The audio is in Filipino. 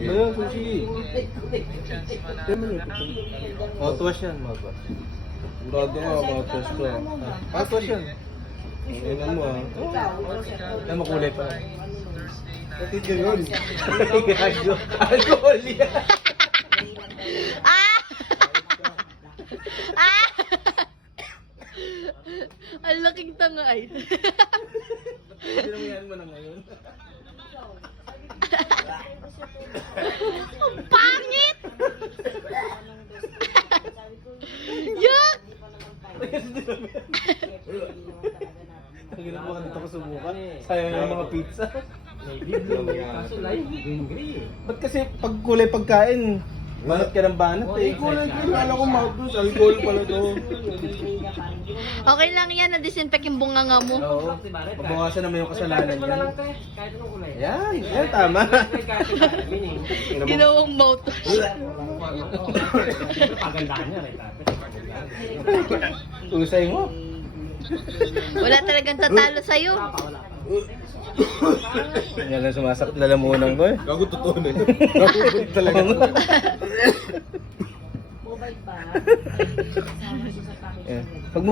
Ayun, sushi. Mouthwash yan, mouthwash. Sigurado nga, mouthwash to. Mouthwash yan. Tingnan mo ah. Ay, makulay pa. Kapit ka yun. Alcohol yan. Ang laking tanga ay. Pinamayan mo na ngayon. Ang pangit! Yuck! Ang ginagawa ka dito ko subukan. Sayang yung mga pizza. Kaso live, green. Ba't kasi pag kulay pagkain, banat ka ng banat eh. Kulay green, alam ko mouthwash, alcohol pala to. Okay lang yan, na-disinfect yung bunganga mo. Oo. Mabawasan naman yung kasalanan Wala lang yan. tayo, kahit anong kulay. Yan, yan tama. Kahit anong kulay. Ginawang mouth. Pagandahan niya, right? Usay mo. Wala talagang tatalo sa'yo. Wala. Yan lang sumasakit lalamunan ko eh. Gago totoo na yun. Gago talaga. Mobile ba? Pag